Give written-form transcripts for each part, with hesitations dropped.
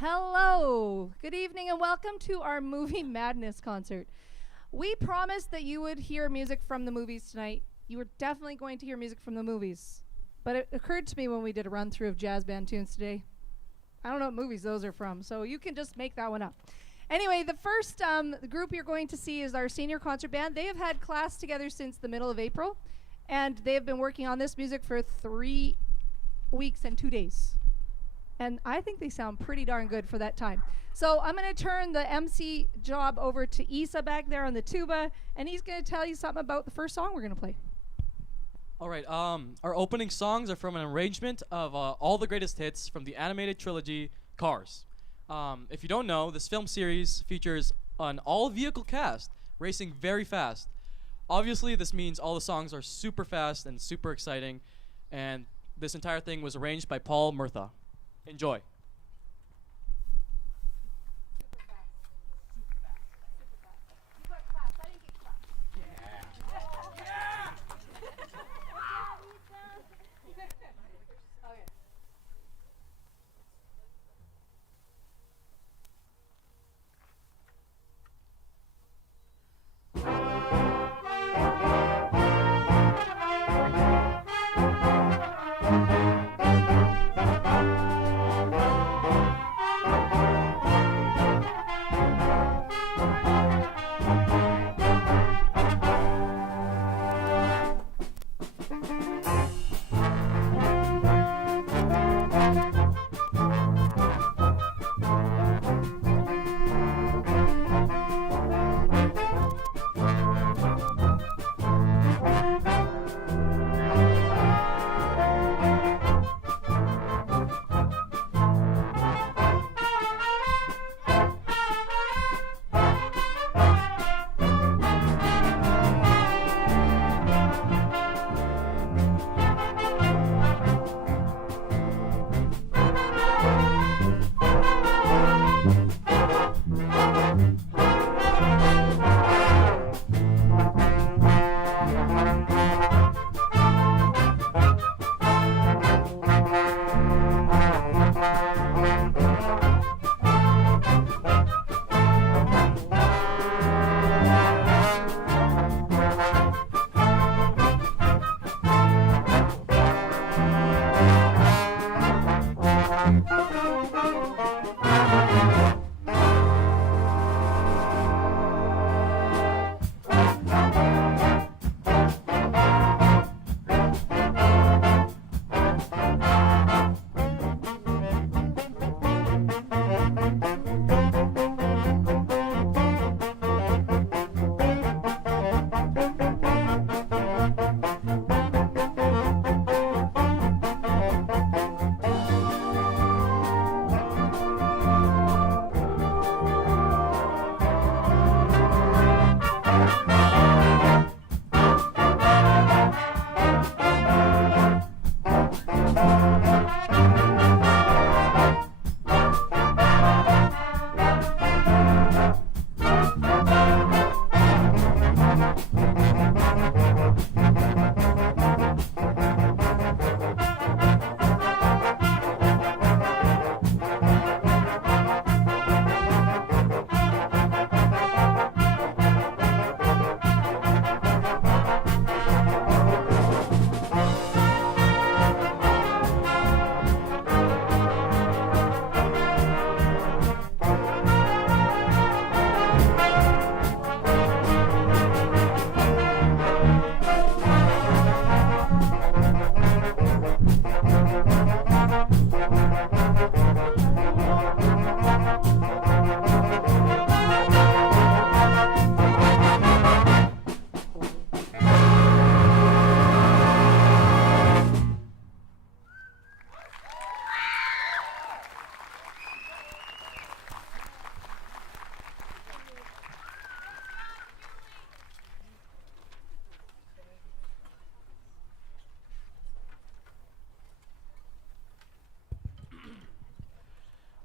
Hello, good evening, and welcome to our Movie Madness concert. We promised that you would hear music from the movies tonight. You were definitely going to hear music from the movies. But it occurred to me when we did a run through of jazz band tunes today, I don't know what movies those are from, so you can just make that one up. Anyway, the first group you're going to see is our senior concert band. They have had class together since the middle of April, and they have been working on this music for 3 weeks and 2 days. And I think they sound pretty darn good for that time. So I'm going to turn the MC job over to Isa back there on the tuba, and he's going to tell you something about the first song we're going to play. All right, our opening songs are from an arrangement of all the greatest hits from the animated trilogy Cars. If you don't know, this film series features an all-vehicle cast racing very fast. Obviously, this means all the songs are super fast and super exciting, and this entire thing was arranged by Paul Murtha. Enjoy.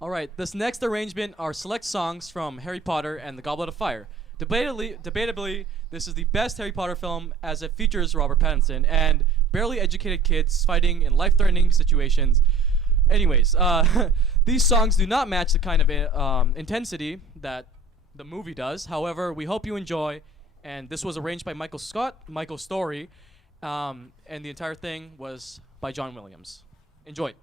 All right, this next arrangement are select songs from Harry Potter and the Goblet of Fire. Debatably, this is the best Harry Potter film as it features Robert Pattinson and barely educated kids fighting in life-threatening situations. Anyways, these songs do not match the kind of intensity that the movie does. However, we hope you enjoy. And this was arranged by Michael Story, and the entire thing was by John Williams. Enjoy.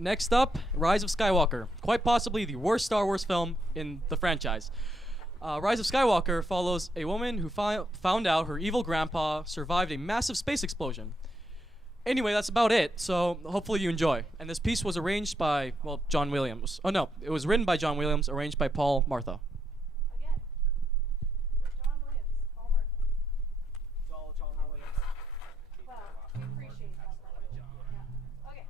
Next up, Rise of Skywalker. Quite possibly the worst Star Wars film in the franchise. Rise of Skywalker follows a woman who found out her evil grandpa survived a massive space explosion. Anyway, that's about it, so hopefully you enjoy. And this piece was arranged by, well, John Williams. Oh no, it was written by John Williams, arranged by Paul Martha. Again. John Williams, Paul Martha. It's all John Williams. Well, we appreciate that. Yeah. Okay.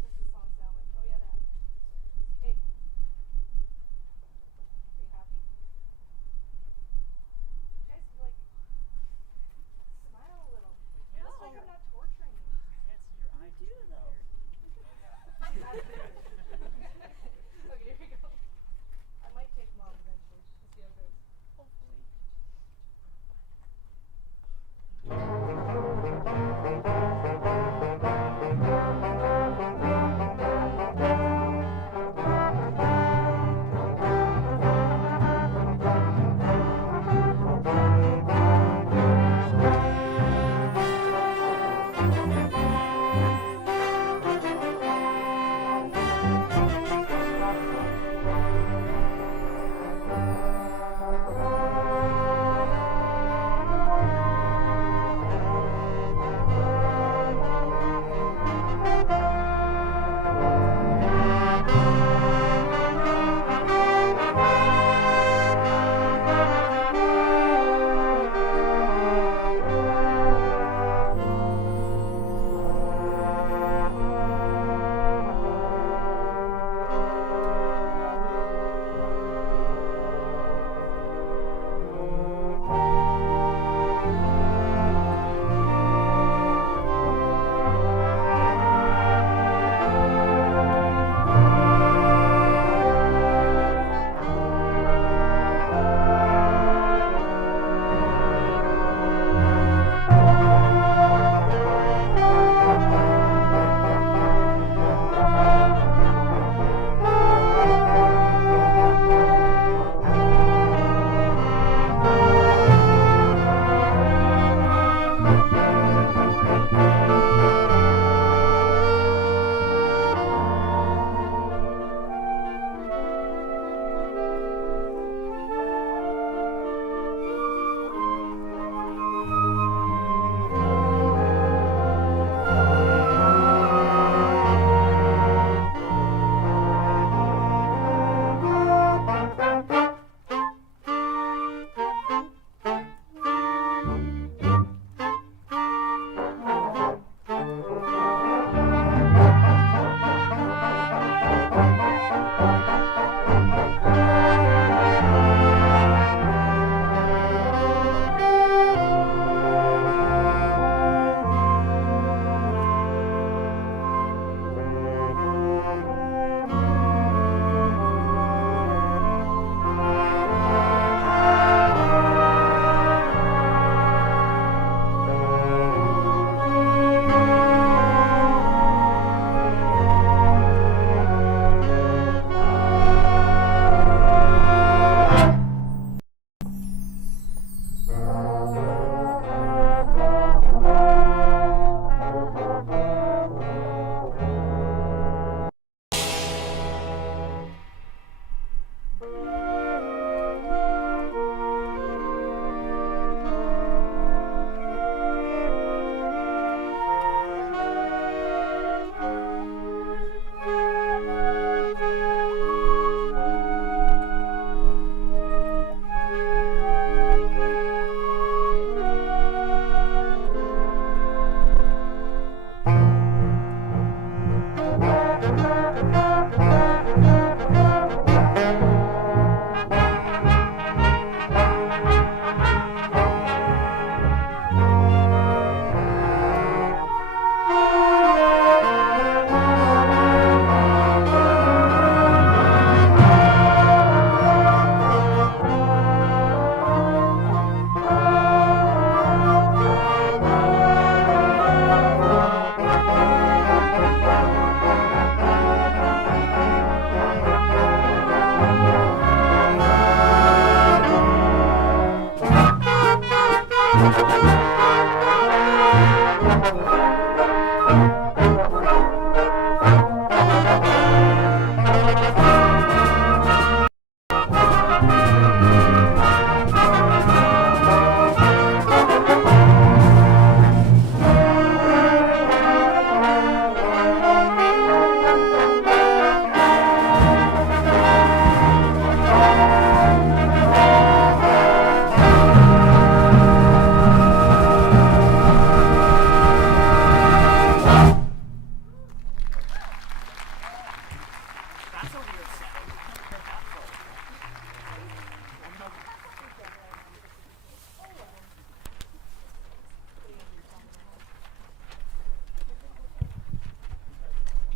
What does this song sound like? Oh yeah, that. Hey. Are you happy? You guys like smile a little. It's like I'm not torturing you. I can't see your eyes. You do though.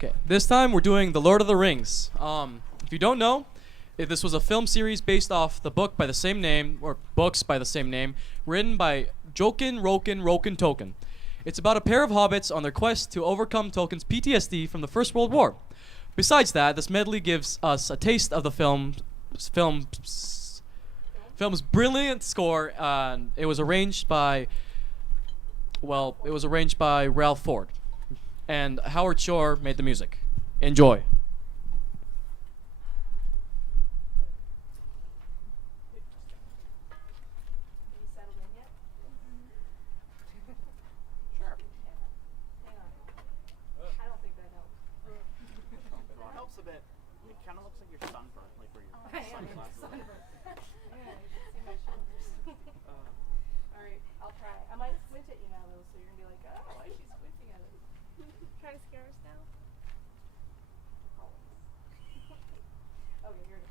Okay, this time we're doing The Lord of the Rings. If you don't know, this was a film series based off the book by the same name, or books by the same name, written by Jokin, Rokin Tolkien. It's about a pair of hobbits on their quest to overcome Tolkien's PTSD from the First World War. Besides that, this medley gives us a taste of the film's brilliant score. It was arranged by Ralph Ford, and Howard Shore made the music. Enjoy. Helps a bit. It kind of looks like you're sunburned, like where your sunglasses. Alright, I'll try. I might squint at you now though, so you're gonna be like, oh, why is she squinting at us? Try to scare us now. Okay, here it is.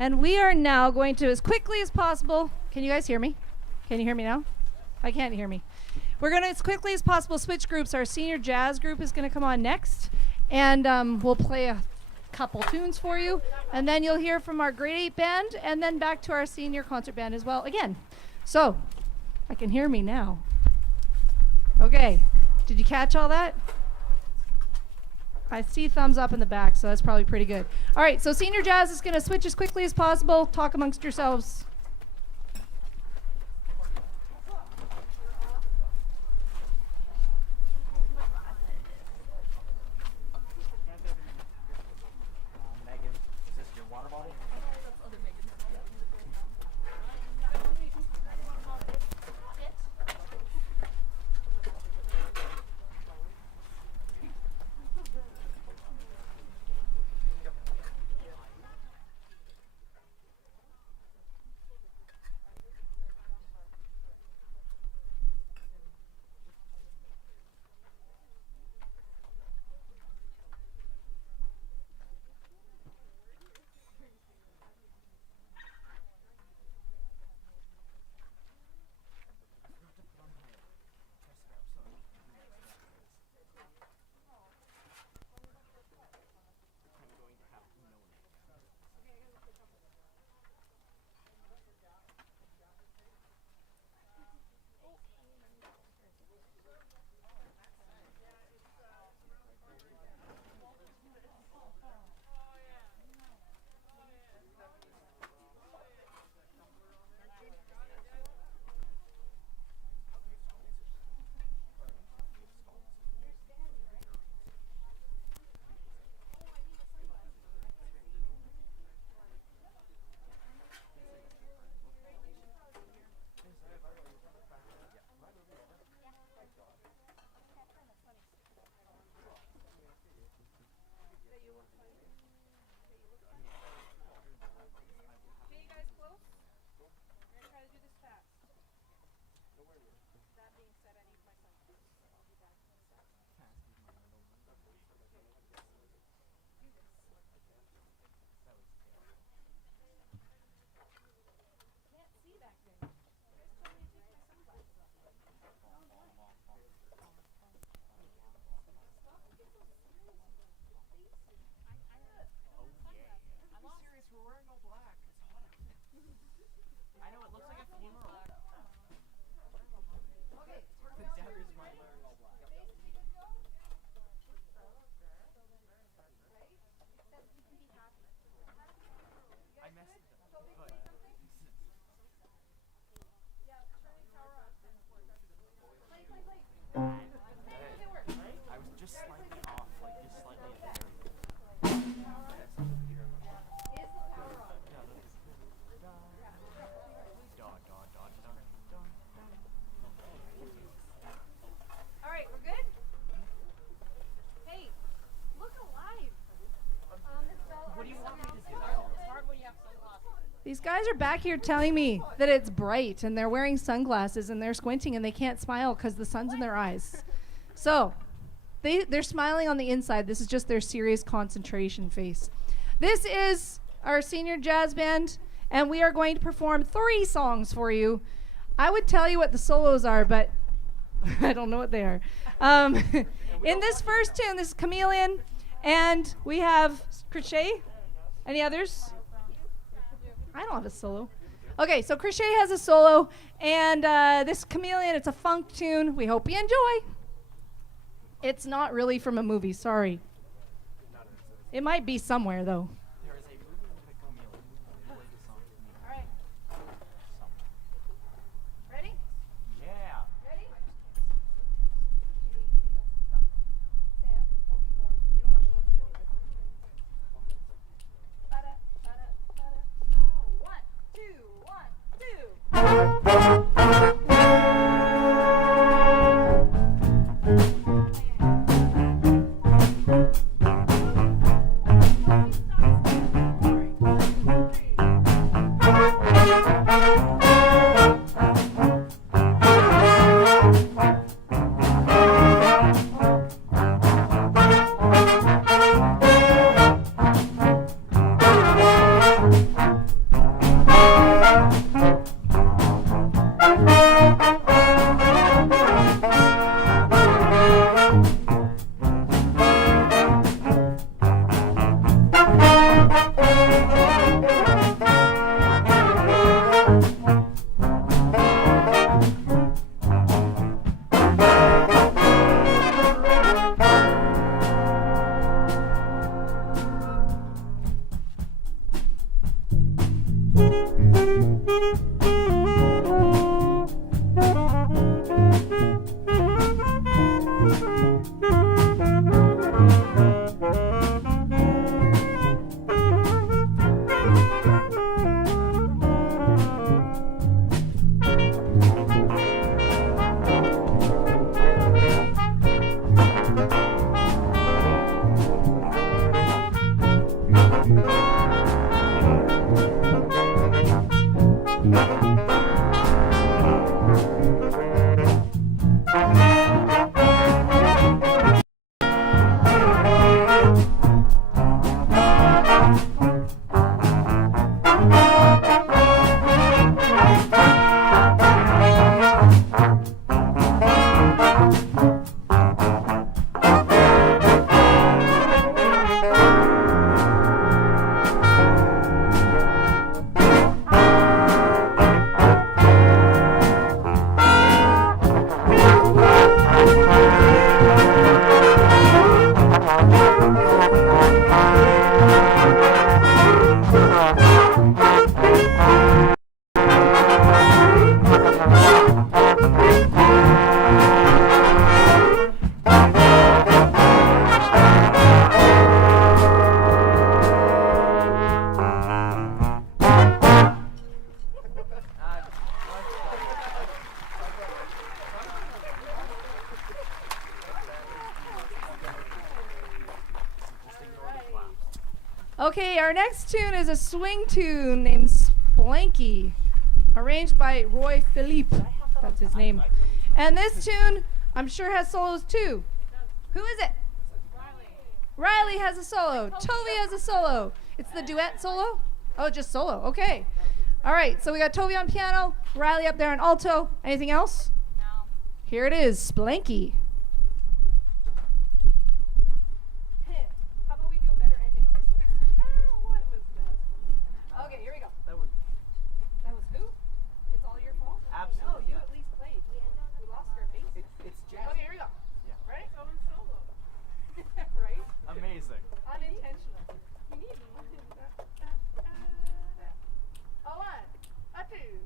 And we are now going to, as quickly as possible, can you guys hear me? Can you hear me now? I can't hear me. We're going to, as quickly as possible, switch groups. Our senior jazz group is going to come on next, and we'll play a couple tunes for you, and then you'll hear from our grade 8 band, and then back to our senior concert band as well again. So, I can hear me now. Okay, did you catch all that? I see thumbs up in the back, so that's probably pretty good. All right, so senior jazz is going to switch as quickly as possible. Talk amongst yourselves. Megan, is this your water bottle? These guys are back here telling me that it's bright and they're wearing sunglasses and they're squinting and they can't smile because the sun's in their eyes. So they're smiling on the inside. This is just their serious concentration face. This is our senior jazz band, and we are going to perform 3 songs for you. I would tell you what the solos are, but I don't know what they are. In this first tune, this is Chameleon, and we have Crochet. Any others? I don't have a solo. Okay, so Crochet has a solo, and this Chameleon, it's a funk tune. We hope you enjoy. It's not really from a movie, sorry. It might be somewhere, though. There is a movie with a chameleon. All right. Ready? Yeah. Ready? Sam, don't be boring. You don't have to look at your music. Ba-da, ba-da, ba-da. Oh, 1, 2, 1, 2. Okay, our next tune is a swing tune named Splanky, arranged by Roy Philippe. That's his name. And this tune, I'm sure, has solos too. Who is it? Riley has a solo. Tovi has a solo. It's the duet solo? Oh, just solo. Okay. All right, so we got Tovi on piano, Riley up there on alto. Anything else? No. Here it is, Splanky. How about we do a better ending on this one? What was that? Okay, here we go. That was who? It's all your fault? Absolutely. No, you at least played. We lost our bass. It's jazz. Okay, here we go. Yeah. Ready? Solo. Right? Amazing. Unintentional. We need one. A one, a two,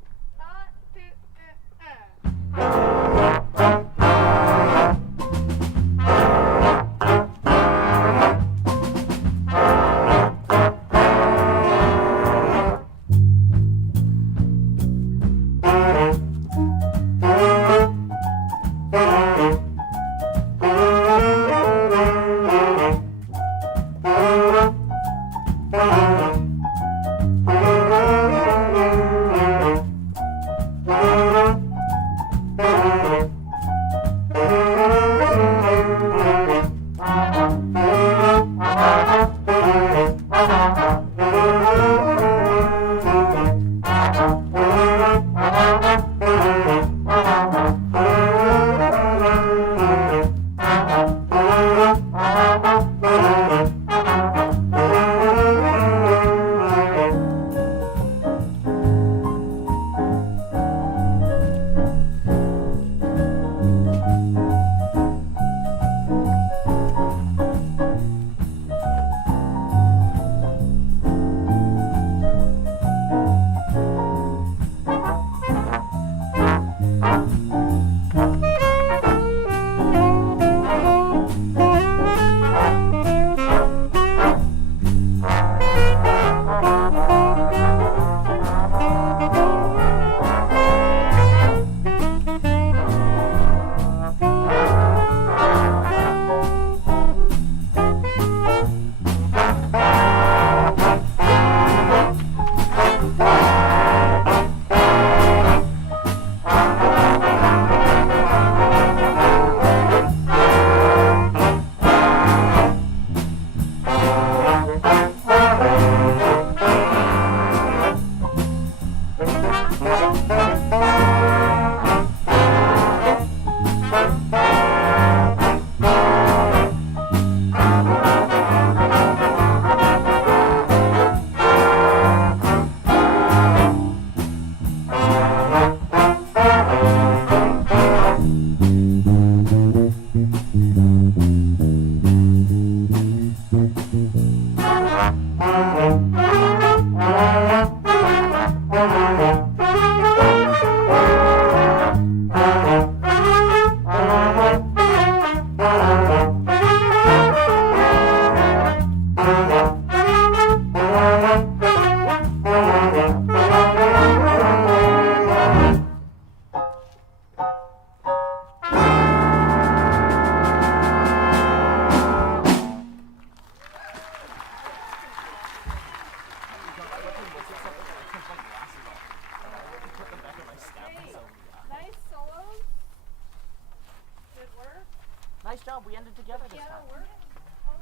Nice job. We ended together this time. I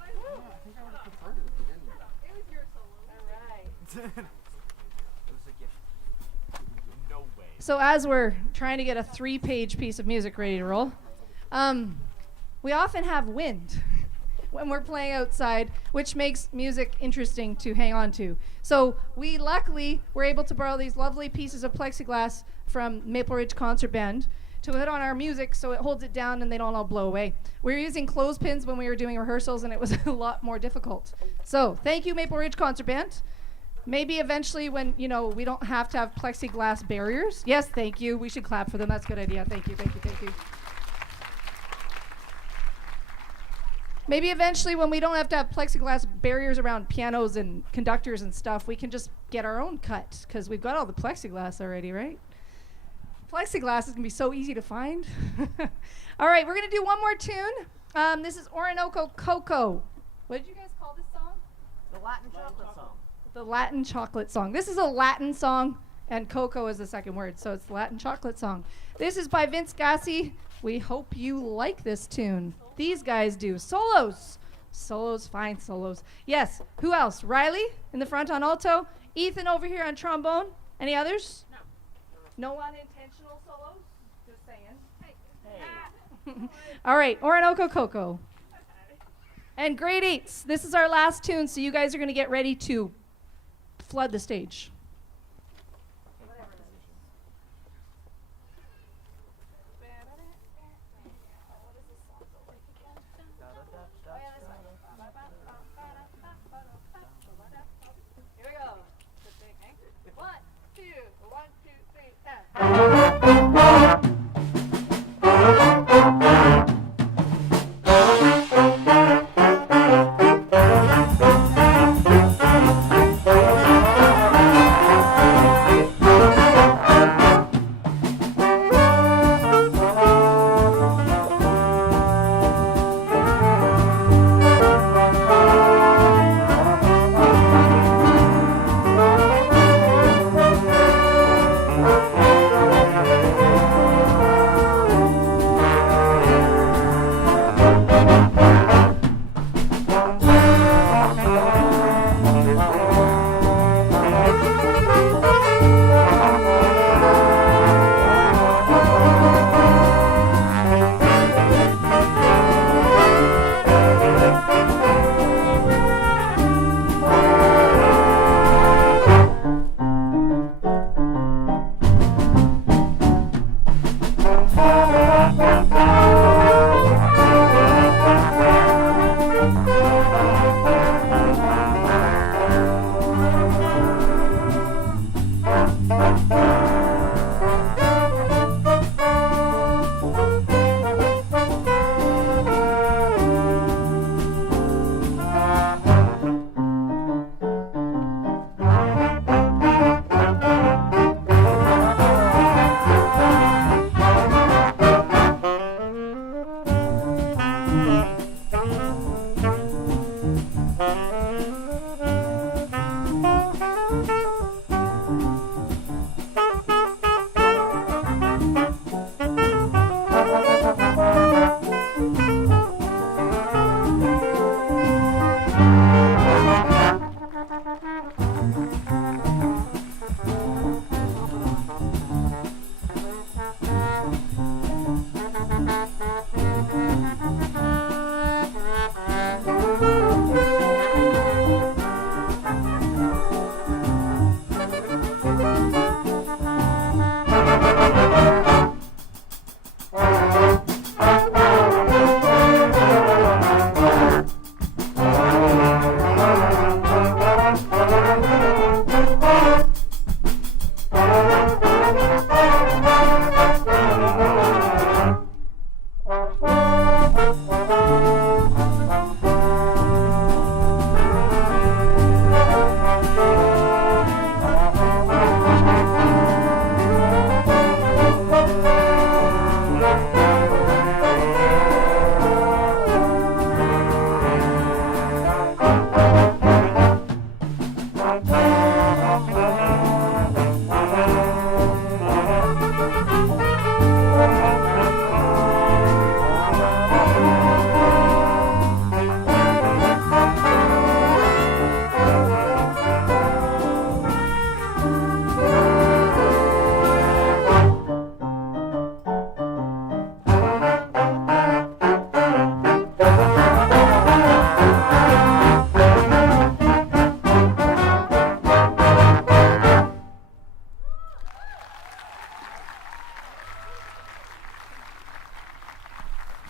think I would have preferred it if we didn't. It was your solo. All right. It was a gift. No way. So as we're trying to get a 3-page piece of music ready to roll, we often have wind when we're playing outside, which makes music interesting to hang on to. So we luckily were able to borrow these lovely pieces of plexiglass from Maple Ridge Concert Band to put on our music so it holds it down and they don't all blow away. We were using clothespins when we were doing rehearsals and it was a lot more difficult. So thank you, Maple Ridge Concert Band. Maybe eventually when, you know, we don't have to have plexiglass barriers. Yes, thank you. We should clap for them. That's a good idea. Thank you, thank you, thank you. Maybe eventually when we don't have to have plexiglass barriers around pianos and conductors and stuff, we can just get our own cut because we've got all the plexiglass already, right? Plexiglass is going to be so easy to find. All right, we're going to do one more tune. This is Orinoco Coco. What did you guys call this song? The Latin chocolate song. The Latin chocolate song. This is a Latin song, and Coco is the second word, so it's the Latin chocolate song. This is by Vince Gassi. We hope you like this tune. These guys do. Solos. Solos, fine solos. Yes, who else? Riley in the front on alto. Ethan over here on trombone. Any others? No unintentional solos? Just saying. Hey. All right, Orinoco Coco. And grade 8s. This is our last tune, so you guys are going to get ready to flood the stage. Here we go. One, two, 1, 2, 3,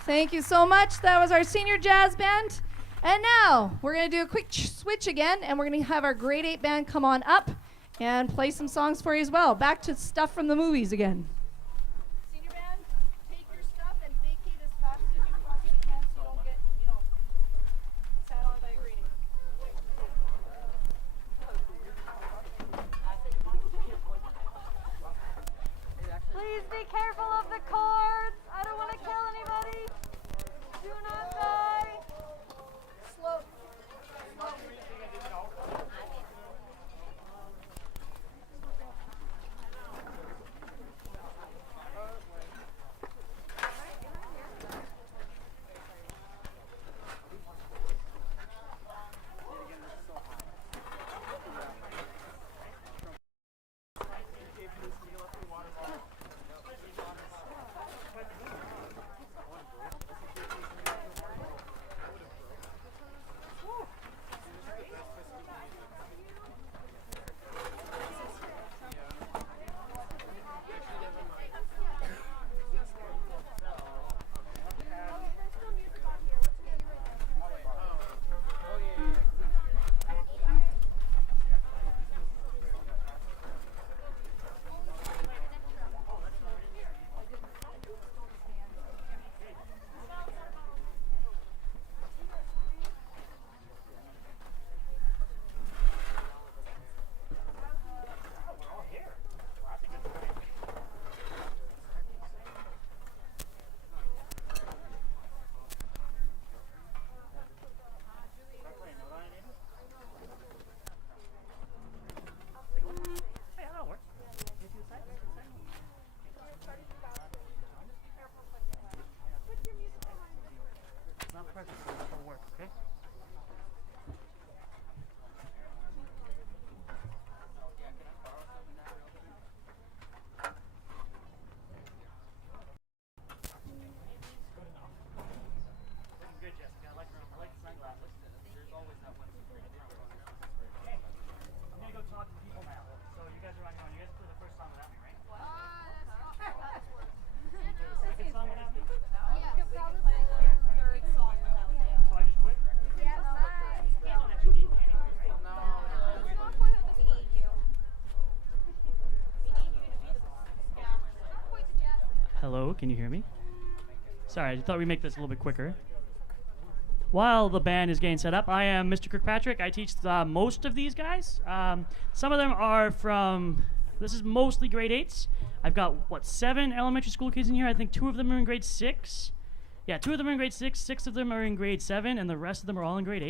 Thank you so much. That was our senior jazz band. And now we're going to do a quick switch again, and we're going to have our grade 8 band come on up and play some songs for you as well. Back to stuff from the movies again. Senior band, take your stuff and vacate as fast as you possibly can so you don't get, sat on by a greeting. Please be careful of the cords. I don't want to kill anybody. Do not die. Slow. Hello, can you hear me? Sorry, I thought we'd make this a little bit quicker. While the band is getting set up, I am Mr. Kirkpatrick. I teach most of these guys. Some of them are from, this is mostly grade 8s. I've got, 7 elementary school kids in here. I think 2 of them are in grade 6. Yeah, 2 of them are in grade 6, 6 of them are in grade 7, and the rest of them are all in grade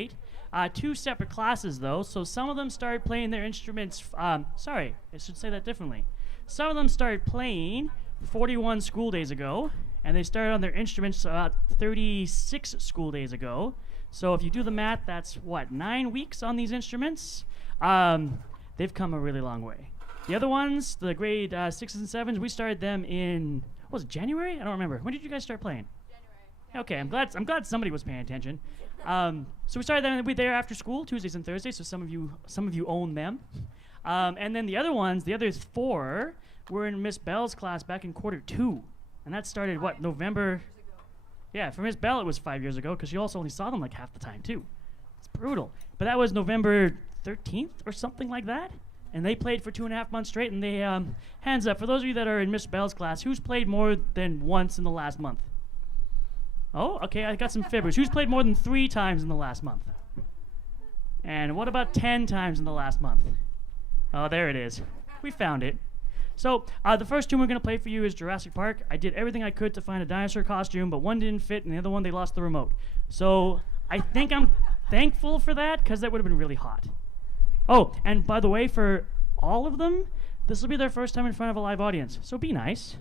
8. 2 separate classes, though, so some of them started playing their instruments, sorry, I should say that differently. Some of them started playing 41 school days ago, and they started on their instruments 36 school days ago. So if you do the math, that's 9 weeks on these instruments? They've come a really long way. The other ones, the grade 6s and 7s, we started them in, what was it, January? I don't remember. When did you guys start playing? January. Okay, I'm glad somebody was paying attention. So we started them there after school, Tuesdays and Thursdays, so some of you own them. And then the other ones, the other 4, were in Miss Bell's class back in quarter 2. And that started, November? Yeah, for Miss Bell it was 5 years ago, because she also only saw them like half the time, too. It's brutal. But that was November 13th or something like that. And they played for 2.5 months straight, and they, hands up, for those of you that are in Miss Bell's class, who's played more than once in the last month? Oh, okay, I got some fibbers. Who's played more than 3 times in the last month? And what about 10 times in the last month? Oh, there it is. We found it. So, the first tune we're going to play for you is Jurassic Park. I did everything I could to find a dinosaur costume, but one didn't fit, and the other one, they lost the remote. So, I think I'm thankful for that, because that would have been really hot. Oh, and by the way, for all of them, this will be their first time in front of a live audience, so be nice.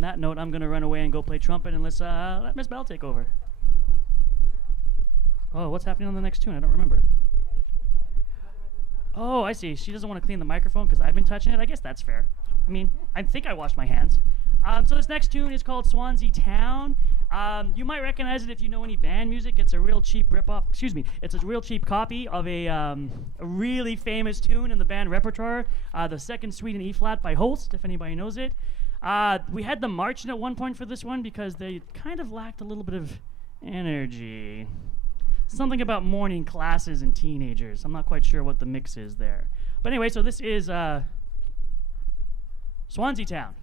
on that note, I'm going to run away and go play trumpet and let Miss Bell take over. Oh, what's happening on the next tune? I don't remember. Oh, I see. She doesn't want to clean the microphone because I've been touching it. I guess that's fair. I mean, I think I washed my hands. So this next tune is called Swansea Town. You might recognize it if you know any band music. It's a real cheap rip-off. Excuse me. It's a real cheap copy of a really famous tune in the band repertoire, the Second Suite in E-flat by Holst, if anybody knows it. We had them marching at one point for this one because they kind of lacked a little bit of energy. Something about morning classes and teenagers. I'm not quite sure what the mix is there. But anyway, so this is Swansea Town.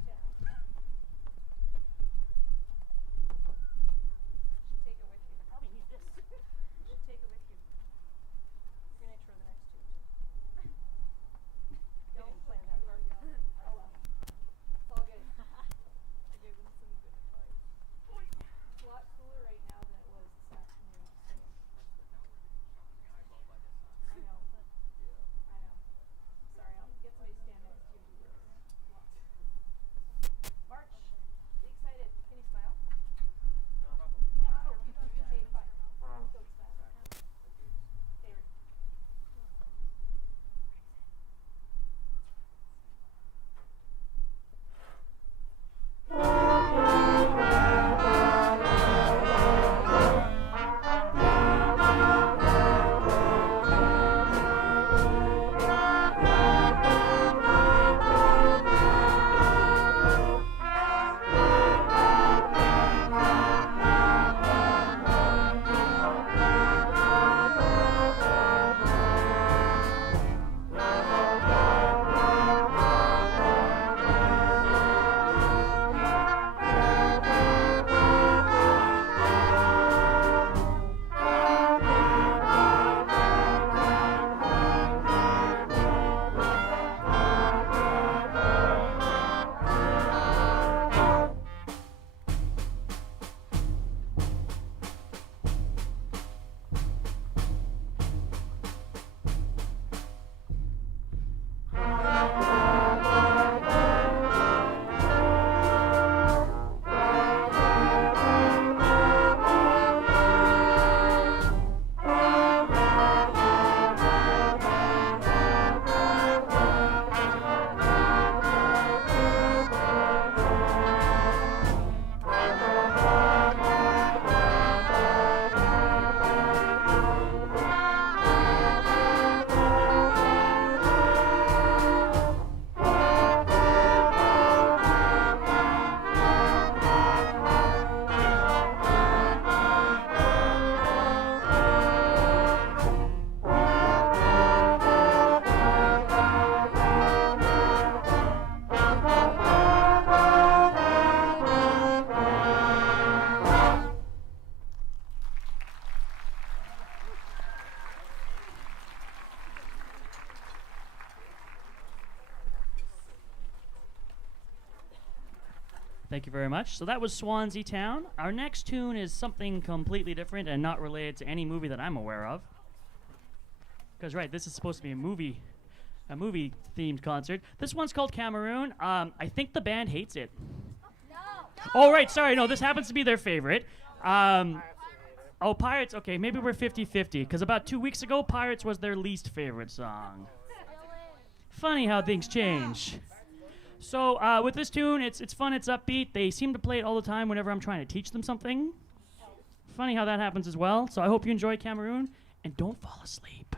Thank you very much. So that was Swansea Town. Our next tune is something completely different and not related to any movie that I'm aware of. Because, right, this is supposed to be a movie-themed concert. This one's called Cameroon. I think the band hates it. No. Oh, right, sorry, no, this happens to be their favorite. Oh, Pirates, okay, maybe we're 50-50, because about 2 weeks ago, Pirates was their least favorite song. Funny how things change. So with this tune, it's fun, it's upbeat. They seem to play it all the time whenever I'm trying to teach them something. Funny how that happens as well. So I hope you enjoy Cameroon, and don't fall asleep.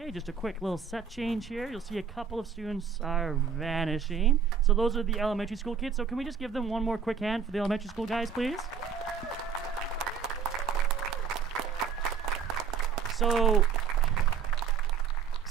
Okay, just a quick little set change here. You'll see a couple of students are vanishing. So those are the elementary school kids. So can we just give them one more quick hand for the elementary school guys, please? So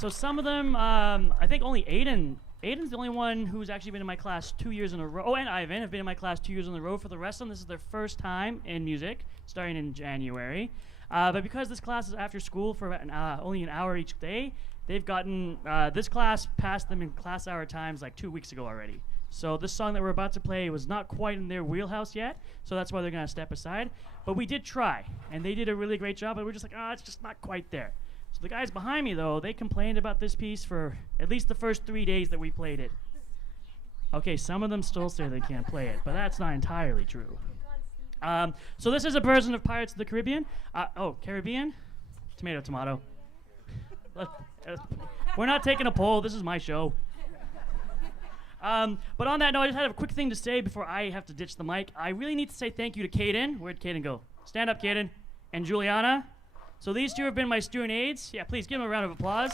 some of them, I think only Aiden's the only one who's actually been in my class 2 years in a row. Oh, and Ivan have been in my class 2 years in a row. For the rest of them, this is their first time in music, starting in January. But because this class is after school for only an hour each day, they've gotten, this class passed them in class hour times like 2 weeks ago already. So this song that we're about to play was not quite in their wheelhouse yet, so that's why they're going to step aside. But we did try, and they did a really great job, but we're just like, it's just not quite there. So the guys behind me, though, they complained about this piece for at least the first 3 days that we played it. Okay, some of them still say they can't play it, but that's not entirely true. So this is a version of Pirates of the Caribbean. Caribbean? Tomato, tomato. We're not taking a poll. This is my show. But on that note, I just had a quick thing to say before I have to ditch the mic. I really need to say thank you to Caden. Where'd Caden go? Stand up, Caden. And Juliana. So these two have been my student aides. Yeah, please give them a round of applause.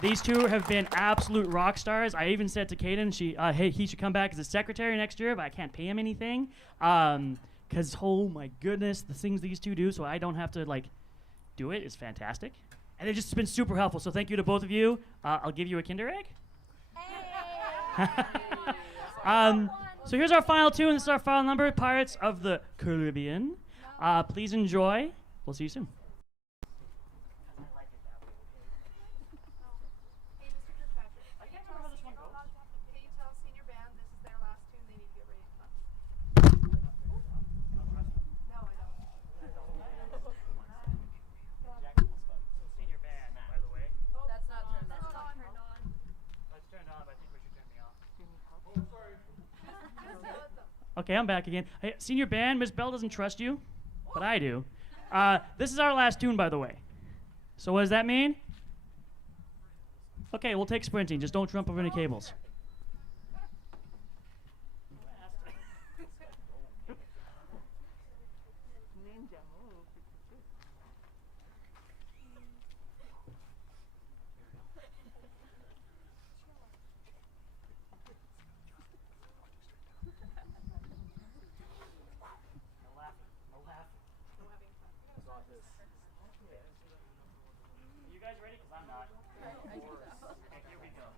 These two have been absolute rock stars. I even said to Caden, he should come back as a secretary next year, but I can't pay him anything. Because, oh my goodness, the things these two do so I don't have to, do it is fantastic. And they've just been super helpful, so thank you to both of you. I'll give you a Kinder Egg. Hey. So here's our final tune. This is our final number, Pirates of the Caribbean. Please enjoy. We'll see you soon. Okay, I'm back again. Hey, senior band, Miss Bell doesn't trust you, but I do. This is our last tune, by the way. So what does that mean? Okay, we'll take sprinting. Just don't jump over any cables. You guys ready? Because I'm not. Okay, here we go.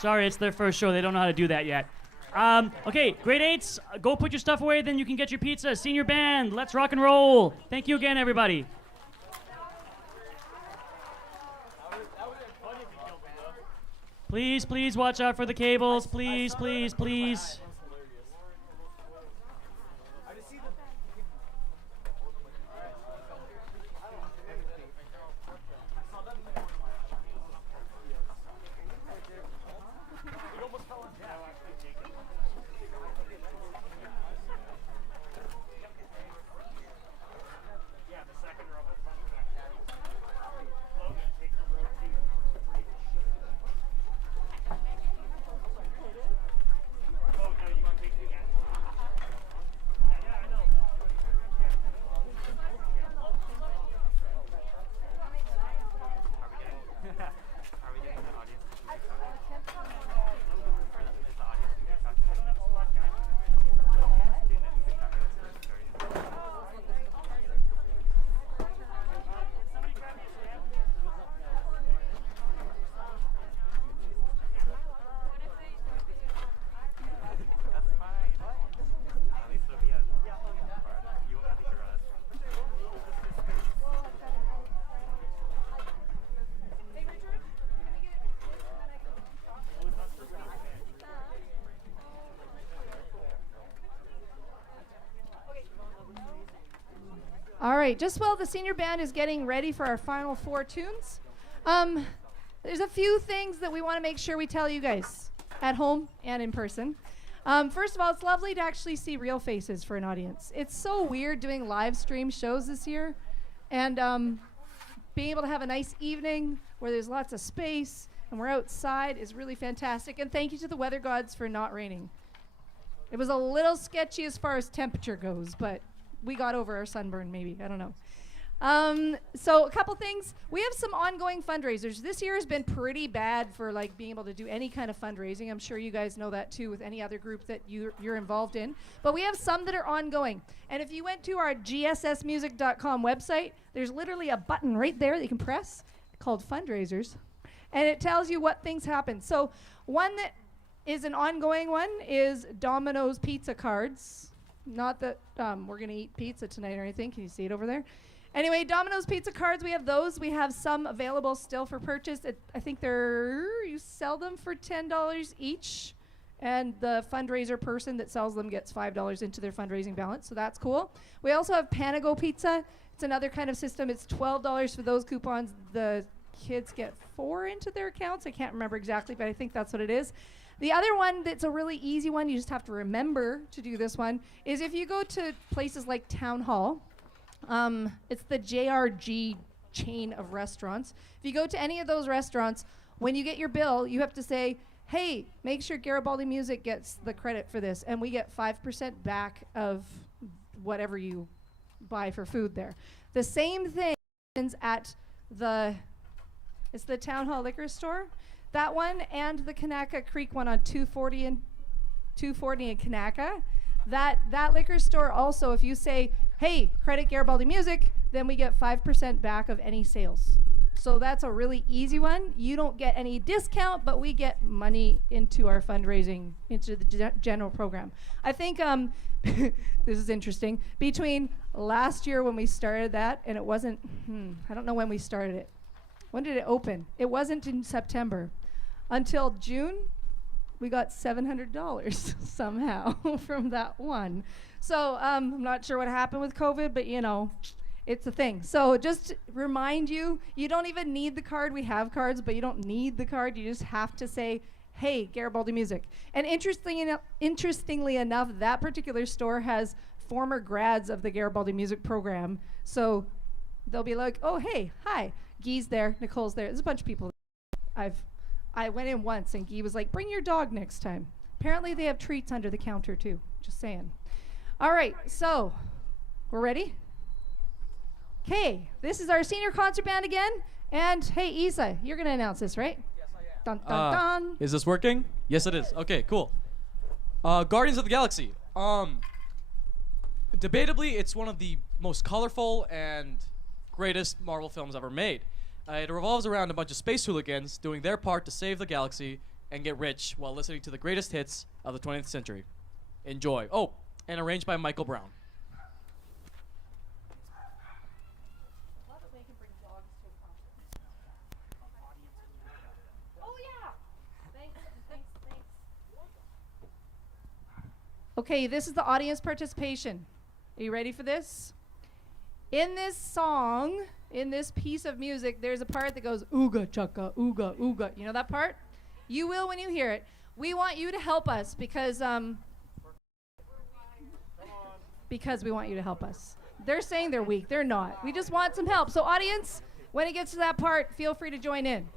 Sorry, it's their first show. They don't know how to do that yet. Okay, grade 8s, go put your stuff away, then you can get your pizza. Senior band, let's rock and roll. Thank you again, everybody. Please, please watch out for the cables. Please, please, please. All right, just while the senior band is getting ready for our final 4 tunes, there's a few things that we want to make sure we tell you guys at home and in person. First of all, it's lovely to actually see real faces for an audience. It's so weird doing live stream shows this year, and being able to have a nice evening where there's lots of space and we're outside is really fantastic. And thank you to the weather gods for not raining. It was a little sketchy as far as temperature goes, but we got over our sunburn, maybe. I don't know. So a couple things. We have some ongoing fundraisers. This year has been pretty bad for like being able to do any kind of fundraising. I'm sure you guys know that too with any other group that you're involved in. But we have some that are ongoing. And if you went to our gssmusic.com website, there's literally a button right there that you can press called fundraisers. And it tells you what things happen. So one that is an ongoing one is Domino's pizza cards. Not that we're going to eat pizza tonight or anything. Can you see it over there? Anyway, Domino's pizza cards, we have those. We have some available still for purchase. I think you sell them for $10 each. And the fundraiser person that sells them gets $5 into their fundraising balance. So that's cool. We also have Panago Pizza. It's another kind of system. It's $12 for those coupons. The kids get 4 into their accounts. I can't remember exactly, but I think that's what it is. The other one that's a really easy one, you just have to remember to do this one, is if you go to places like Town Hall, it's the JRG chain of restaurants. If you go to any of those restaurants, when you get your bill, you have to say, hey, make sure Garibaldi Music gets the credit for this, and we get 5% back of whatever you buy for food there. The same thing happens at it's the Town Hall liquor store. That one and the Kanaka Creek one on 240 and Kanaka. That liquor store also, if you say, hey, credit Garibaldi Music, then we get 5% back of any sales. So that's a really easy one. You don't get any discount, but we get money into our fundraising, into the general program. I think, this is interesting, between last year when we started that, and it wasn't, I don't know when we started it. When did it open? It wasn't in September. Until June, we got $700 somehow from that one. So I'm not sure what happened with COVID, but you know, it's a thing. So just remind you, you don't even need the card. We have cards, but you don't need the card. You just have to say, hey, Garibaldi Music. And interestingly enough, that particular store has former grads of the Garibaldi Music program. So they'll be like, oh, hey, hi. Guy's there, Nicole's there. There's a bunch of people. I went in once and Guy was like, bring your dog next time. Apparently they have treats under the counter too. Just saying. All right, so we're ready? Okay, this is our senior concert band again. And hey, Isa, you're going to announce this, right? Yes, I am. Dun, dun, dun. Is this working? Yes, it is. Okay, cool. Guardians of the Galaxy. Debatably, it's one of the most colorful and greatest Marvel films ever made. It revolves around a bunch of space hooligans doing their part to save the galaxy and get rich while listening to the greatest hits of the 20th century. Enjoy. Oh, and arranged by Michael Brown. Okay, this is the audience participation. Are you ready for this? In this song, in this piece of music, there's a part that goes ooga chaka, ooga, ooga. You know that part? You will when you hear it. We want you to help us because we want you to help us. They're saying they're weak. They're not. We just want some help. So audience, when it gets to that part, feel free to join in.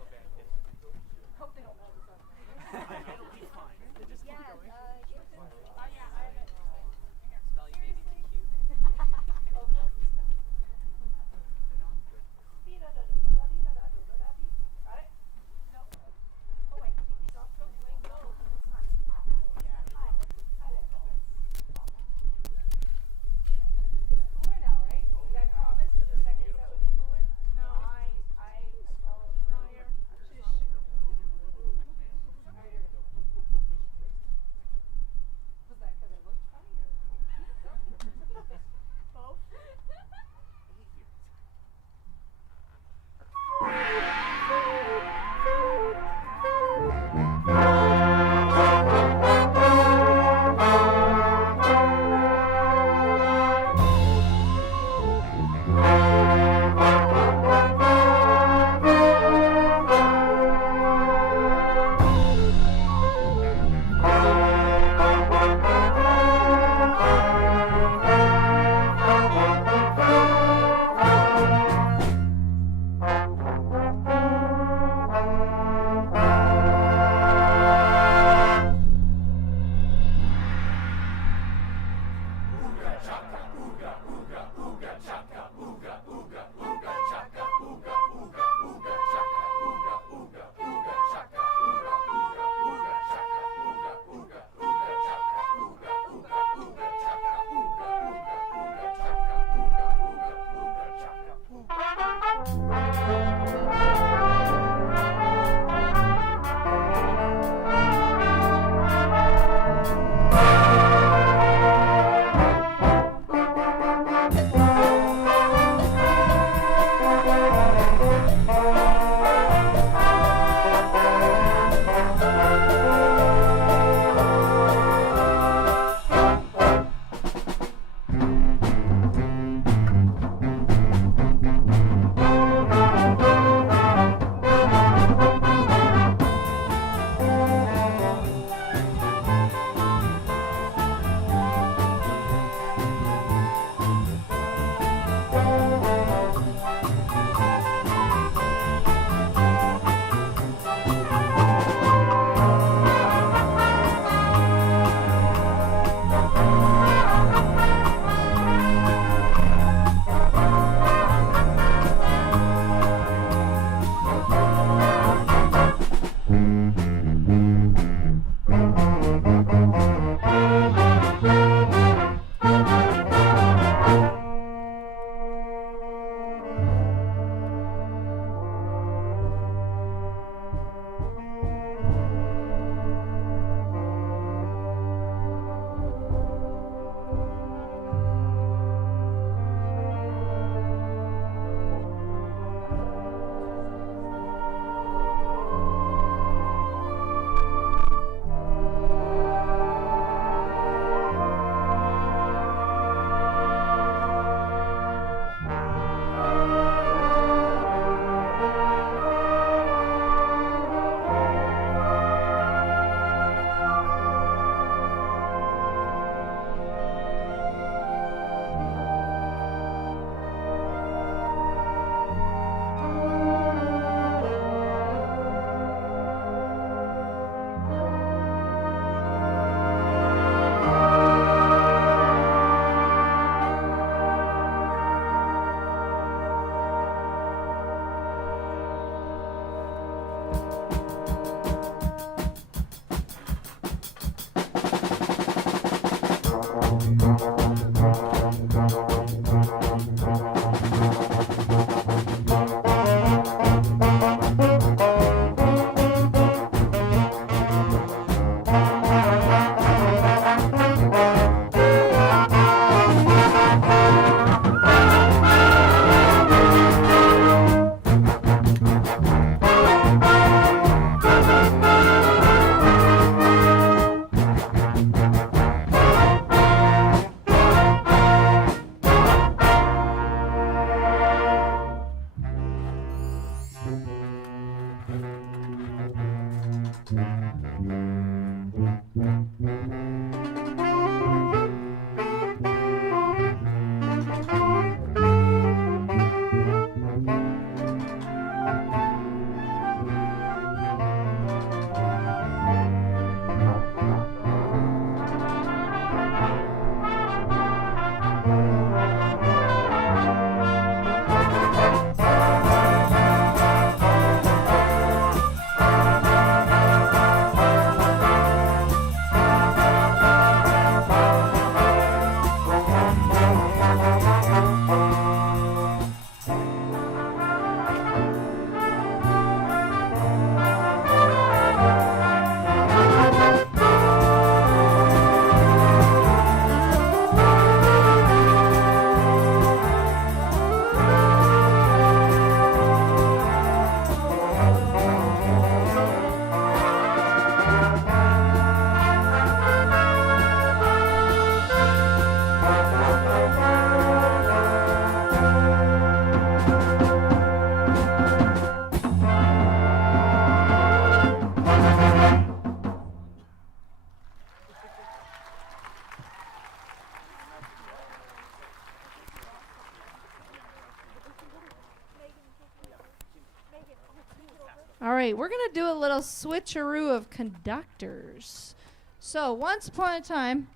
All right, we're going to do a little switcheroo of conductors. So, once upon a time,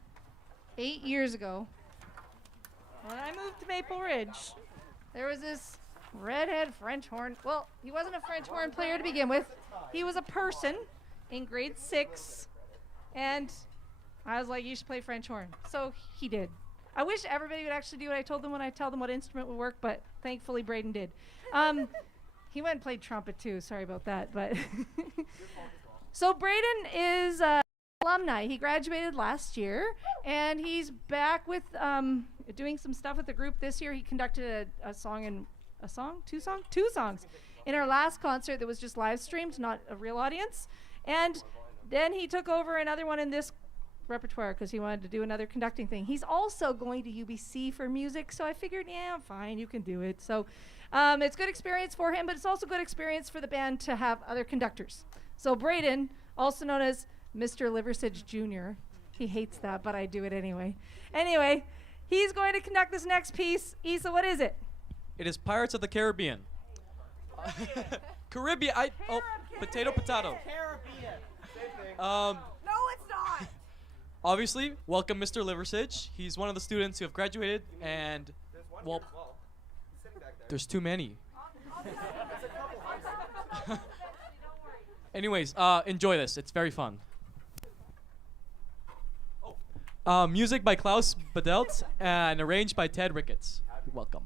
8 years ago, when I moved to Maple Ridge, there was this redhead French horn. Well, he wasn't a French horn player to begin with. He was a person in grade 6, and I was like, you should play French horn. So he did. I wish everybody would actually do what I told them when I tell them what instrument would work, but thankfully Braden did. He went and played trumpet too. Sorry about that. But so Braden is alumni. He graduated last year, and he's back with doing some stuff with the group this year. He conducted two songs in our last concert that was just live streamed, not a real audience. And then he took over another one in this repertoire because he wanted to do another conducting thing. He's also going to UBC for music, so I figured, yeah, fine, you can do it. So it's good experience for him, but it's also good experience for the band to have other conductors. So Braden, also known as Mr. Liversidge Jr., he hates that, but I do it anyway. Anyway, he's going to conduct this next piece. Isa, what is it? It is Pirates of the Caribbean. Caribbean. Potato. Caribbean. No, it's not. Obviously, welcome Mr. Liversidge. He's one of the students who have graduated, and well, there's too many. Anyways, enjoy this. It's very fun. Music by Klaus Badelt and arranged by Ted Ricketts. You're welcome.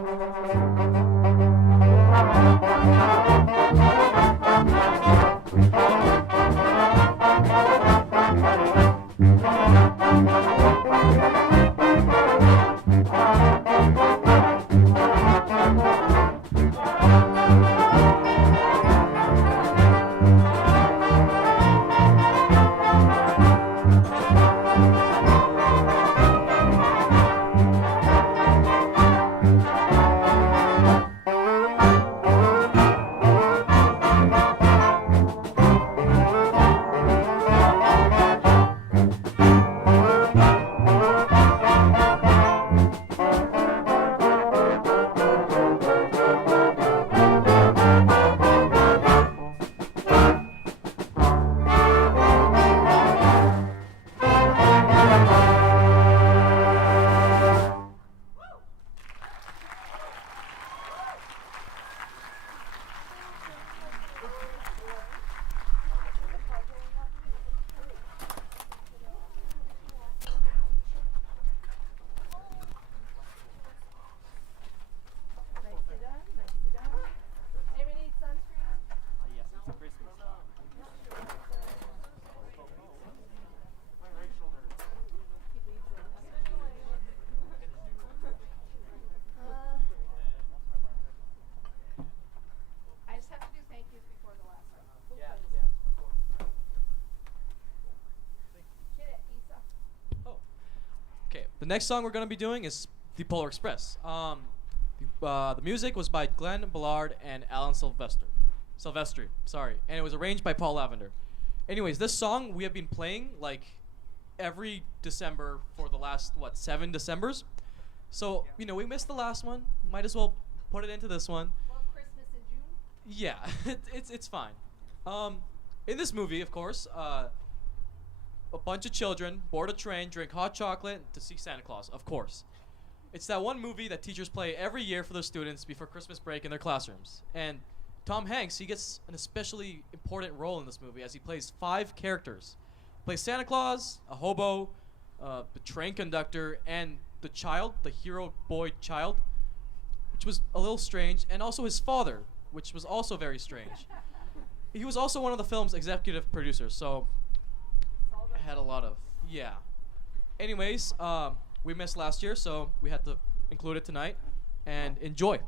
I just have to do thank yous before the last one. Okay, the next song we're gonna be doing is "The Polar Express." The music was by Glenn Ballard and Alan Silvestri, sorry, and it was arranged by Paul Lavender. Anyways, this song we have been playing like every December for the last 7 Decembers. So we missed the last one. Might as well put it into this one. Well, Christmas in June. Yeah, it's fine. In this movie, of course, a bunch of children board a train, drink hot chocolate to see Santa Claus. Of course, it's that one movie that teachers play every year for their students before Christmas break in their classrooms. And Tom Hanks, he gets an especially important role in this movie as he plays 5 characters. He plays Santa Claus, a hobo, the train conductor, and the child, the hero boy child, which was a little strange, and also his father, which was also very strange. He was also one of the film's executive producers, so it had a lot of, yeah. Anyways, we missed last year, so we had to include it tonight, and enjoy.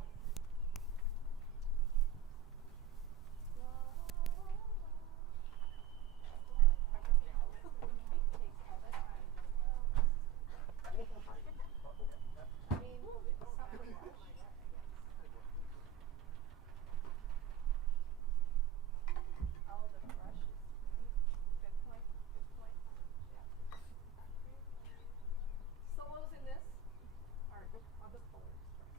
Solos in this are on the Polar Express.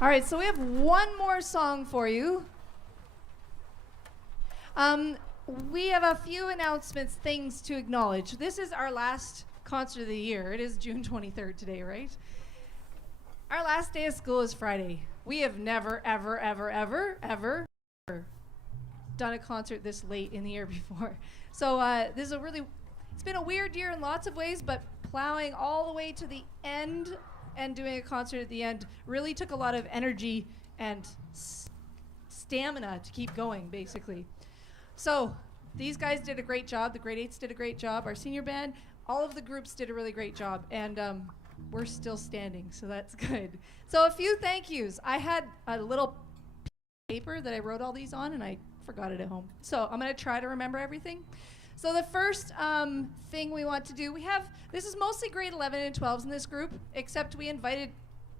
All right, so we have one more song for you. We have a few announcements, things to acknowledge. This is our last concert of the year. It is June 23rd today, right? Our last day of school is Friday. We have never, ever, ever, ever, ever done a concert this late in the year before. So this is it's been a weird year in lots of ways, but plowing all the way to the end and doing a concert at the end really took a lot of energy and stamina to keep going, basically. So these guys did a great job. The grade 8s did a great job. Our senior band, all of the groups did a really great job. And we're still standing, so that's good. So a few thank yous. I had a little paper that I wrote all these on, and I forgot it at home. So I'm going to try to remember everything. So the first thing we want to do, this is mostly grade 11 and 12s in this group, except we invited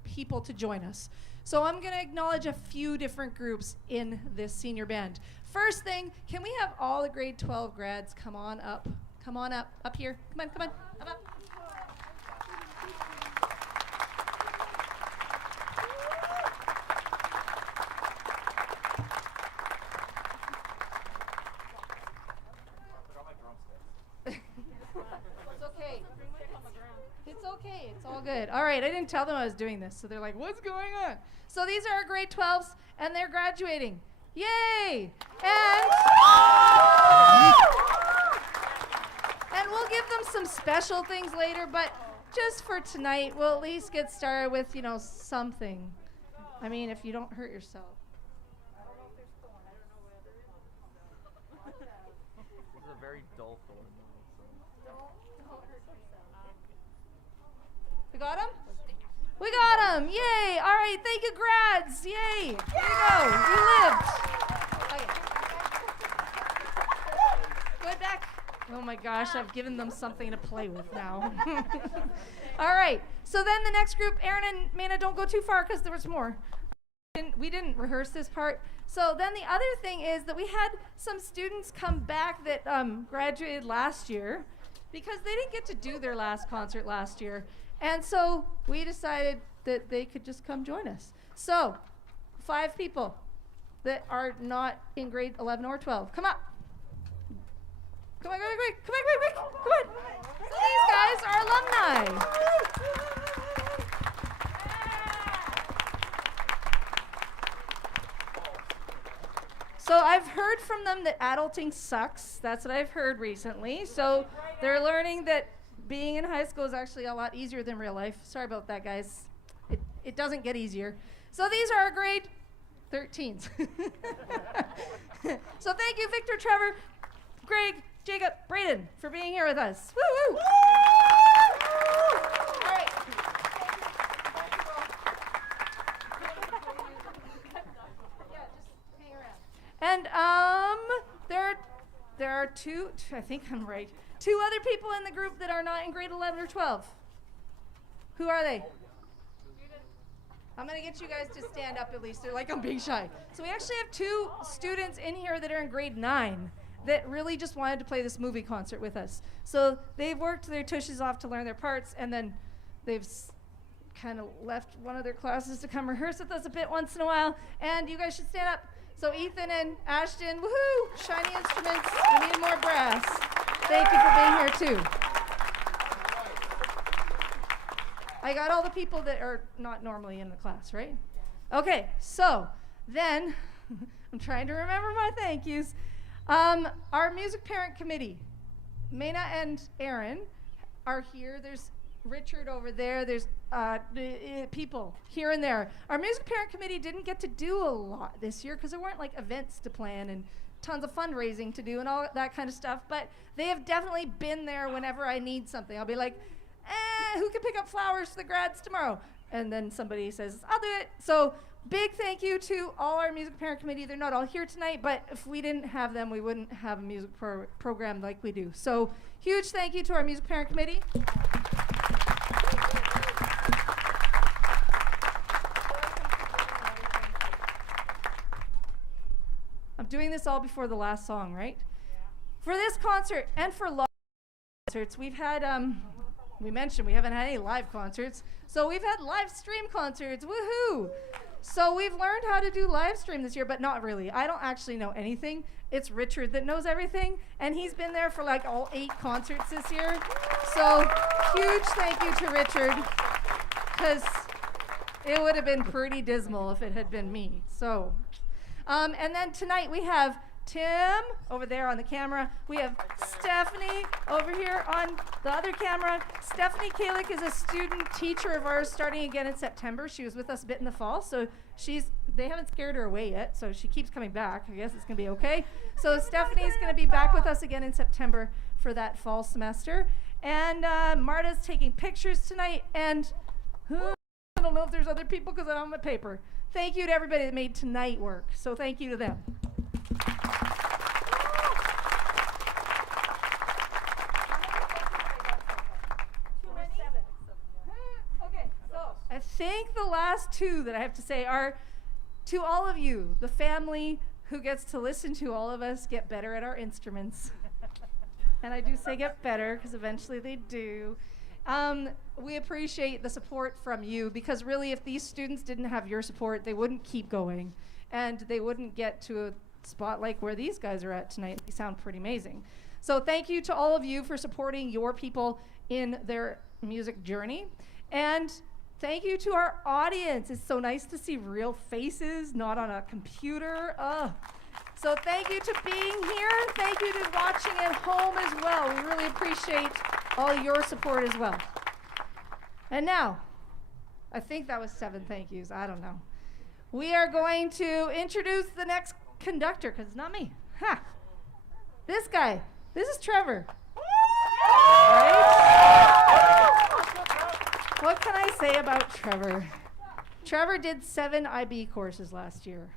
people to join us. So I'm going to acknowledge a few different groups in this senior band. First thing, can we have all the grade 12 grads come on up? Come on up here. Come on, up. It's okay. It's all good. All right. I didn't tell them I was doing this, so they're like, what's going on? So these are our grade 12s, and they're graduating. Yay! And we'll give them some special things later, but just for tonight, we'll at least get started with, something. I mean, if you don't hurt yourself. This is a very dull thorn. We got him? We got him! Yay! All right, thank you, grads! Yay! There you go. You lived. Okay. Go back. Oh my gosh, I've given them something to play with now. All right. So then the next group, Aaron and Mana, don't go too far because there was more. We didn't rehearse this part. So then the other thing is that we had some students come back that graduated last year because they didn't get to do their last concert last year. And so we decided that they could just come join us. So 5 people that are not in grade 11 or 12. Come up. Come on, quick. Come on. So these guys are alumni. So I've heard from them that adulting sucks. That's what I've heard recently. So they're learning that being in high school is actually a lot easier than real life. Sorry about that, guys. It doesn't get easier. So these are our grade 13s. So thank you, Victor, Trevor, Greg, Jacob, Braden, for being here with us. Woo! All right. Yeah, just hang around. And there are two, I think I'm right, 2 other people in the group that are not in grade 11 or 12. Who are they? I'm going to get you guys to stand up at least. They're like, I'm being shy. So we actually have 2 students in here that are in grade 9 that really just wanted to play this movie concert with us. So they've worked their tushes off to learn their parts, and then they've kind of left one of their classes to come rehearse with us a bit once in a while. And you guys should stand up. So Ethan and Ashton, woohoo, shiny instruments. We need more brass. Thank you for being here too. I got all the people that are not normally in the class, right? Okay, so then, I'm trying to remember my thank yous. Our music parent committee, Mena and Aaron are here. There's Richard over there. There's people here and there. Our music parent committee didn't get to do a lot this year because there weren't like events to plan and tons of fundraising to do and all that kind of stuff, but they have definitely been there whenever I need something. I'll be like, who can pick up flowers for the grads tomorrow? And then somebody says, I'll do it. So big thank you to all our music parent committee. They're not all here tonight, but if we didn't have them, we wouldn't have a music program like we do. So huge thank you to our music parent committee. I'm doing this all before the last song, right? Yeah. For this concert and for live concerts, we've had, we mentioned we haven't had any live concerts, so we've had live stream concerts, woohoo! So we've learned how to do live stream this year, but not really. I don't actually know anything. It's Richard that knows everything, and he's been there for like all 8 concerts this year. So huge thank you to Richard, because it would have been pretty dismal if it had been me. So, and then tonight we have Tim over there on the camera. We have Stephanie over here on the other camera. Stephanie Kalick is a student teacher of ours starting again in September. She was with us a bit in the fall, so they haven't scared her away yet, so she keeps coming back. I guess it's gonna be okay. So Stephanie's gonna be back with us again in September for that fall semester. And Marta's taking pictures tonight, and I don't know if there's other people because I don't have my paper. Thank you to everybody that made tonight work. So thank you to them. Okay, so I think the last 2 that I have to say are to all of you, the family who gets to listen to all of us get better at our instruments. And I do say get better because eventually they do. We appreciate the support from you, because really if these students didn't have your support, they wouldn't keep going, and they wouldn't get to a spot like where these guys are at tonight. They sound pretty amazing. So thank you to all of you for supporting your people in their music journey. And thank you to our audience. It's so nice to see real faces, not on a computer. So thank you to being here. Thank you to watching at home as well. We really appreciate all your support as well. And now, I think that was 7 thank yous. I don't know. We are going to introduce the next conductor, because it's not me. Ha! This guy. This is Trevor. Right? What can I say about Trevor? Trevor did 7 IB courses last year.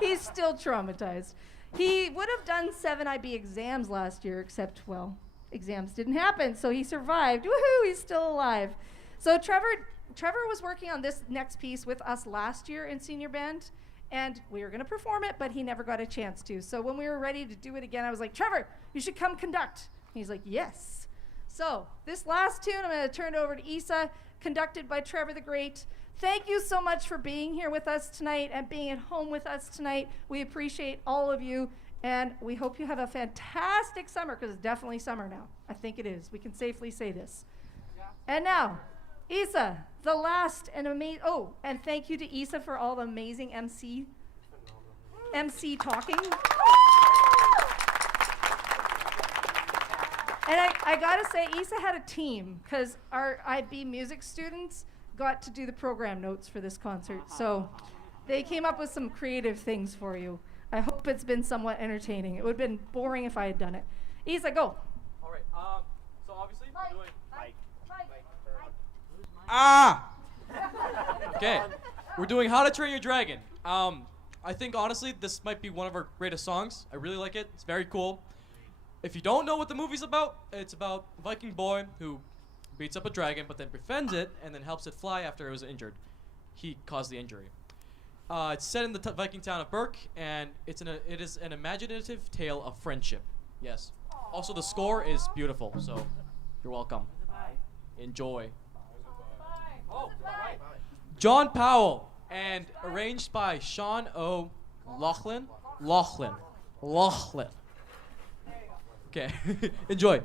He's still traumatized. He would have done 7 IB exams last year, except, well, exams didn't happen, so he survived. Woohoo, he's still alive. So Trevor was working on this next piece with us last year in senior band, and we were going to perform it, but he never got a chance to. So when we were ready to do it again, I was like, Trevor, you should come conduct. And he's like, yes. So this last tune, I'm going to turn it over to Isa, conducted by Trevor the Great. Thank you so much for being here with us tonight and being at home with us tonight. We appreciate all of you, and we hope you have a fantastic summer, because it's definitely summer now. I think it is. We can safely say this. Yeah. And now, Isa, the last and amazing, and thank you to Isa for all the amazing MC talking. And I gotta say, Isa had a team, because our IB music students got to do the program notes for this concert. So they came up with some creative things for you. I hope it's been somewhat entertaining. It would have been boring if I had done it. Isa, go. All right. So obviously we're doing. Okay. We're doing How to Train Your Dragon. I think honestly this might be one of our greatest songs. I really like it. It's very cool. If you don't know what the movie's about, it's about a Viking boy who beats up a dragon, but then befriends it and then helps it fly after it was injured. He caused the injury. It's set in the Viking town of Berk, and it is an imaginative tale of friendship. Yes. Also, the score is beautiful, so you're welcome. Enjoy. John Powell, and arranged by Sean O. Laughlin. Okay, enjoy.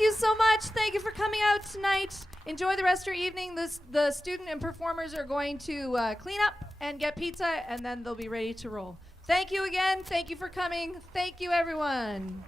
Thank you so much. Thank you for coming out tonight. Enjoy the rest of your evening. The student and performers are going to clean up and get pizza, and then they'll be ready to roll. Thank you again. Thank you for coming. Thank you, everyone.